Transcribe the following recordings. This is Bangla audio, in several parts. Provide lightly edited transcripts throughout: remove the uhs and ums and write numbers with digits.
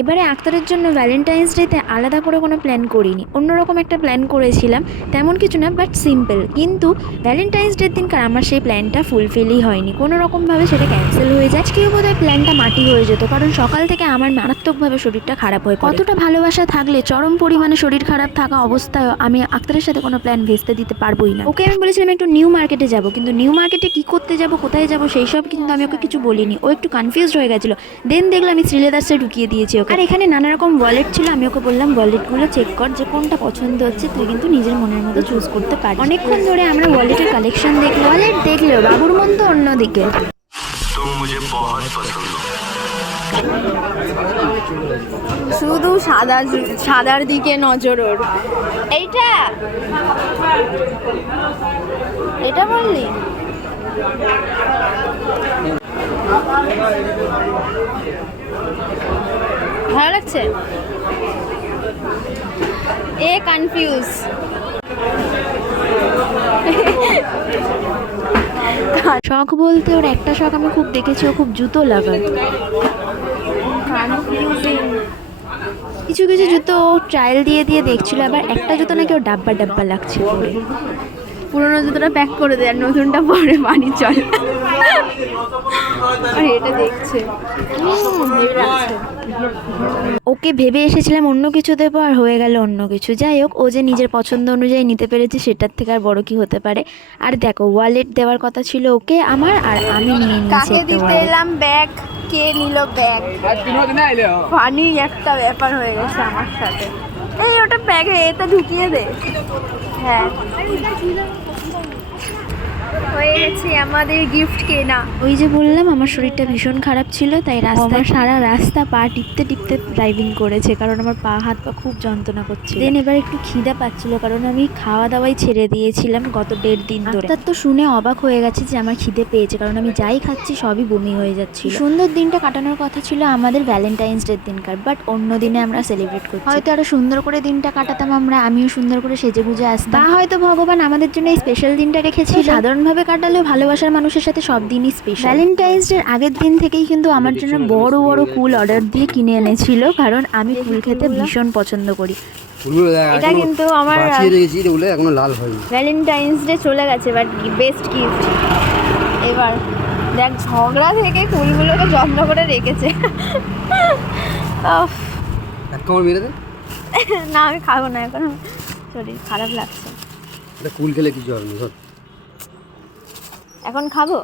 এবারে আক্তারের জন্য ভ্যালেন্টাইন্স ডেতে আলাদা করে কোনো প্ল্যান করিনি, অন্যরকম একটা প্ল্যান করেছিলাম, তেমন কিছু না বাট সিম্পল। কিন্তু ভ্যালেন্টাইন্স ডের দিনকার আমার সেই প্ল্যানটা ফুলফিলই হয়নি, কোনো রকমভাবে সেটা ক্যান্সেল হয়ে যায়। আজকেও বোধহয় প্ল্যানটা মাটি হয়ে যেত, কারণ সকাল থেকে আমার মারাত্মকভাবে শরীরটা খারাপ হয়ে পড়ে। কতটা ভালোবাসা থাকলে চরম পরিমাণে শরীর খারাপ থাকা অবস্থায় আমি আক্তারের সাথে কোনো প্ল্যান ভেস্তে দিতে পারবোই না। ওকে আমি বলেছিলাম একটু নিউ মার্কেটে যাব, কিন্তু নিউ মার্কেটে কি করতে যাব, কোথায় যাব সেই সব কিন্তু আমি ওকে কিছু বলিনি। ও একটু কনফিউজড হয়ে গেছিলো। দেন দেখলাম আমি শ্রীলেদার্সে ঢুকিয়ে দিয়েছি ওকে। আর এখানে নানা রকম ওয়ালেট ছিল, আমি ওকে বললাম ওয়ালেটগুলো চেক কর, যে কোনটা পছন্দ হচ্ছে তুই কিন্তু নিজের মনের মতো চুজ করতে পারিস। অনেকক্ষণ ধরে আমরা ওয়ালেটের কালেকশন দেখলাম, ওয়ালেট দেখলেও বাবুর মন তো অন্যদিকে। শুধু সাদার দিকে নজর ওর। এটা বললি ভালো লাগছে? এ কনফিউজ। শখ বলতে ওর একটা শখ আমি খুব দেখেছি, ও খুব জুতো লাগায়। কিছু কিছু জুতো ও ট্রায়াল দিয়ে দিয়ে দেখছিল, আবার একটা জুতো নাকি ও ডাব্বা ডাব্বা লাগছে পরে। পুরোনো জুতোটা প্যাক করে দেয় আর নতুনটা পরে বাড়ি চলে। আর এটা দেখছে ওকে ভেবে এসেছিলাম অন্য কিছু দেবো, আর হয়ে গেল অন্য কিছু। যাই হোক, ও যে নিজের পছন্দ অনুযায়ী নিতে পেরেছে সেটার থেকে আর বড় কি হতে পারে। আর দেখো, ওয়ালেট দেওয়ার কথা ছিল ওকে আমার, আর আমি নিয়ে নিয়েছি দিতে এলাম ব্যাগ। কে নিল ব্যাগ? ফানি একটা ব্যাপার হয়ে গেছে আমার সাথে। এই ওটা ব্যাগে এটা ঢুকিয়ে দে। হ্যাঁ, হয়ে গেছে আমাদের গিফট কেনা। ওই যে বললাম আমার শরীরটা ভীষণ খারাপ ছিল, তাই রাস্তা সারা রাস্তা পা টিপতে টিপতে ড্রাইভিং করেছে, কারণ আমার পা হাত পা খুব যন্ত্রণা করছিল। দেন এবার একটু খিদা পাচ্ছিল, কারণ আমি খাওয়া দাওয়াই ছেড়ে দিয়েছিলাম গত 1.5 দিন ধরে। তার তো শুনে অবাক হয়ে গেছে যে আমার খিদে পেয়েছে, কারণ আমি যাই খাচ্ছি সবই বমি হয়ে যাচ্ছিল। সুন্দর দিনটা কাটানোর কথা ছিল আমাদের ভ্যালেন্টাইন্স ডের দিনকার, বাট অন্য দিনে আমরা সেলিব্রেট করছি। হয়তো আরো সুন্দর করে দিনটা কাটাতাম আমরা, আমিও সুন্দর করে সেজে গুজে আসতাম, বা হয়তো ভগবান আমাদের জন্য এই স্পেশাল দিনটা রেখেছিল। সাধারণভাবে কাটালেও ভালোবাসার মানুষের সাথে সব দিনই স্পেশাল। ভ্যালেন্টাইন্স ডের আগের দিন থেকেই কিন্তু আমার জন্য বড় বড় কুল অর্ডার দিয়ে কিনে এনেছিল, কারণ আমি কুল খেতে ভীষণ পছন্দ করি। এটা কিন্তু আমার এখনো লাল হয়নি। ভ্যালেন্টাইন্স ডে চলে গেছে, বাট বেস্ট গিফট। এবার দেখ, ঝগড়া থেকে কুলগুলোকে যত্ন করে রেখেছে। না, আমি খাবো না এখন, শরীর খারাপ লাগছে। কুল খেলে কিছু হবে না, এখন খাবো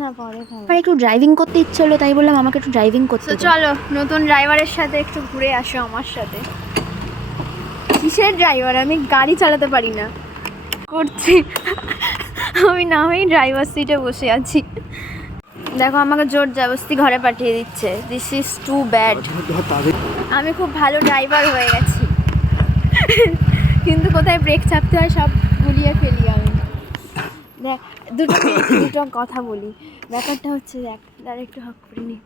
না, পরে খাবো। আর একটু ড্রাইভিং করতে ইচ্ছে হলো, তাই বললাম আমাকে একটু ড্রাইভিং করতে। চলো, নতুন ড্রাইভারের সাথে একটু ঘুরে আসো আমার সাথে। কিসের ড্রাইভার? আমি গাড়ি চালাতে পারি না। করছি আমি না হয়ে ড্রাইভার সিটে বসে আছি। দেখো, আমাকে জোর জবরদস্তি ঘরে পাঠিয়ে দিচ্ছে। This is too bad. আমি খুব ভালো ড্রাইভার হয়ে গেছি, কিন্তু কোথায় ব্রেক চাপতে হয় সব গুলিয়ে ফেলি আমি। দেখ, দুটো কথা বলি। ব্যাপারটা হচ্ছে, দেখ একটু হক করে নি।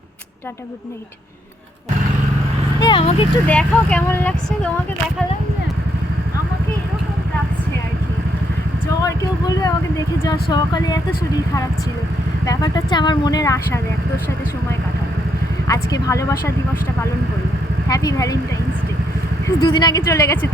Tata, good night. আমাকে একটু দেখাও কেমন লাগছে। তোমাকে দেখালাম না, আমাকে এরকম লাগছে আর কি। জ্বর, কেউ বলবে আমাকে দেখে জ্বর। সকালে এত শরীর খারাপ ছিল। ব্যাপারটা হচ্ছে আমার মনের আশা, দেখ তোর সাথে সময় কাটাবো। আজকে ভালোবাসা দিবসটা পালন করি। Happy Valentine's day. 2 দিন আগে চলে গেছে।